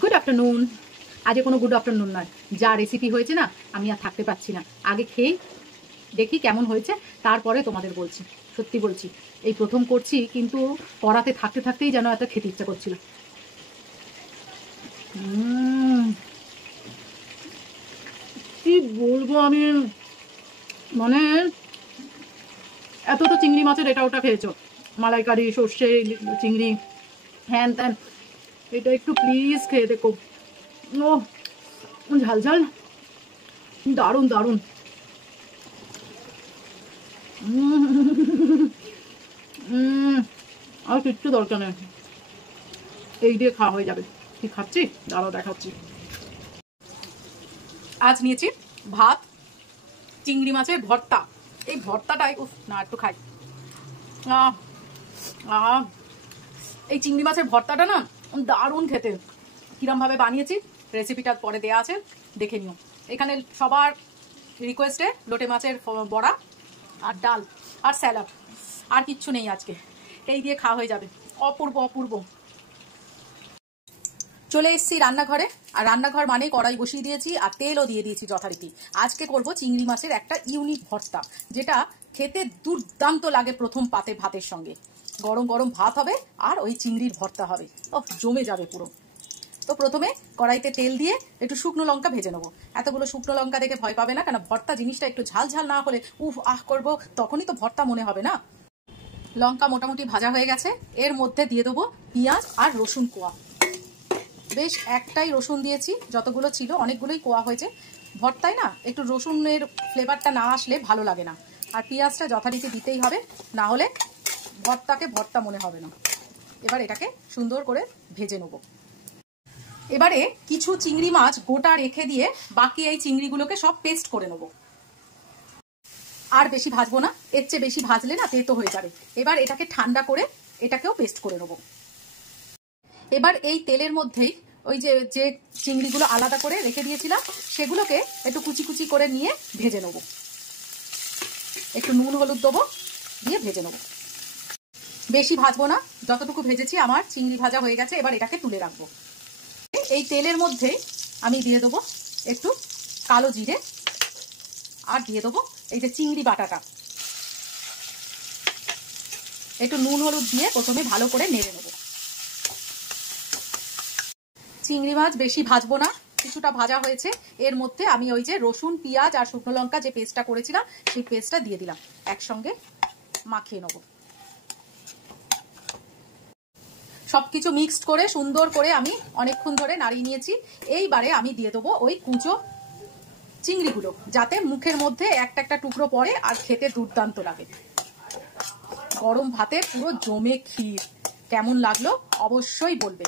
Good afternoon. আজকে কোনো good afternoon নয়, যা রেসিপি হয়েছে না আমি আর থাকতে পারছি না। আগে খেয়ে দেখি কেমন হয়েছে, তারপরে তোমাদের বলছি। সত্যি বলছি, এই প্রথম করছি, কিন্তু কড়াতে থাকতে থাকতেই যেন এত খেতে ইচ্ছা করছিল। কি বলবো আমি, মানে এত তো চিংড়ি মাছের এটা ওটা খেয়েছো, মালাইকারি, সর্ষে চিংড়ি, হ্যান ত্যান, এটা একটু প্লিজ খেয়ে দেখো। ও ঝাল ঝাল, দারুণ দারুণ। আর কিচ্ছু দরকার নেই, এই দিয়ে খাওয়া হয়ে যাবে। কি খাচ্ছি দাঁড়াও দেখাচ্ছি। আজ নিয়েছি ভাত, চিংড়ি মাছের ভর্তা। এই ভর্তাটাই উফ না, একটু খাই। এই চিংড়ি মাছের ভর্তাটা না দারুণ খেতে। কিরম ভাবে বানিয়েছি রেসিপিটা পরে দেয়া আছে, দেখে নিও। এখানে সবার রিকোয়েস্টে লোটে মাছের বড়া আর ডাল আর স্যালাড, আর কিচ্ছু নেই আজকে। এই দিয়ে খাওয়া হয়ে যাবে, অপূর্ব অপূর্ব। চলে এসেছি রান্নাঘরে, আর রান্নাঘর মানে কড়াই বসিয়ে দিয়েছি আর তেলও দিয়ে দিয়েছি যথারীতি। আজকে করব চিংড়ি মাছের একটা ইউনিক ভর্তা, যেটা খেতে দুর্দান্ত লাগে প্রথম পাতে ভাতের সঙ্গে। গরম গরম ভাত হবে আর ওই চিংড়ির ভর্তা হবে, জমে যাবে পুরো। তো প্রথমে কড়াইতে তেল দিয়ে একটু শুকনো লঙ্কা ভেজে নেবো। এতগুলো শুকনো লঙ্কা দেখে ভয় পাবে না, কেন ভর্তা জিনিসটা একটু ঝাল ঝাল না হলে উফ আহ করবো, তখনই তো ভর্তা মনে হবে না। লঙ্কা মোটামুটি ভাজা হয়ে গেছে, এর মধ্যে দিয়ে দেবো পেঁয়াজ আর রসুন কোয়া। বেশ একটাই রসুন দিয়েছি, যতগুলো ছিল অনেকগুলোই কোয়া হয়েছে। ভর্তায় না একটু রসুনের ফ্লেভারটা না আসলে ভালো লাগে না, আর পেঁয়াজটা যথারীতি দিতেই হবে, না হলে ভর্তাকে ভর্তা মনে হবে না। এবার এটাকে সুন্দর করে ভেজে নেব। এবারে কিছু চিংড়ি মাছ গোটা রেখে দিয়ে বাকি এই চিংড়িগুলোকে সব পেস্ট করে নেব। আর বেশি ভাজবো না, এর চেয়ে বেশি ভাজলে না তেতো হয়ে যাবে। এবার এটাকে ঠান্ডা করে এটাকেও পেস্ট করে নেব। এবার এই তেলের মধ্যেই ওই যে যে চিংড়িগুলো আলাদা করে রেখে দিয়েছিলাম সেগুলোকে একটু কুচি কুচি করে নিয়ে ভেজে নেব। একটু নুন হলুদ দেবো, দিয়ে ভেজে নেব। বেশি ভাজবো না, যতটুকু ভেজেছি আমার চিংড়ি ভাজা হয়ে গেছে। এবার এটাকে তুলে রাখবো। এই তেলের মধ্যে আমি দিয়ে দেবো একটু কালো জিরে, আর দিয়ে দেবো এই যে চিংড়ি বাটাটা। একটু নুন হলুদ দিয়ে প্রথমে ভালো করে নেড়ে নেব। চিংড়ি মাছ বেশি ভাজবো না, কিছুটা ভাজা হয়েছে। এর মধ্যে আমি ওই যে রসুন পেঁয়াজ আর শুকনো লঙ্কা যে পেস্টটা করেছিলাম সেই পেস্টটা দিয়ে দিলাম, একসঙ্গে মাখিয়ে নেব। সবকিছু মিক্সড করে সুন্দর করে আমি অনেকক্ষণ ধরে নাড়িয়ে নিয়েছি। এইবারে আমি দিয়ে দেবো ওই কুচো চিংড়িগুলো, যাতে মুখের মধ্যে একটা একটা টুকরো পড়ে আর খেতে দুর্দান্ত লাগে। গরম ভাতে পুরো জমে ক্ষীর। কেমন লাগলো অবশ্যই বলবে।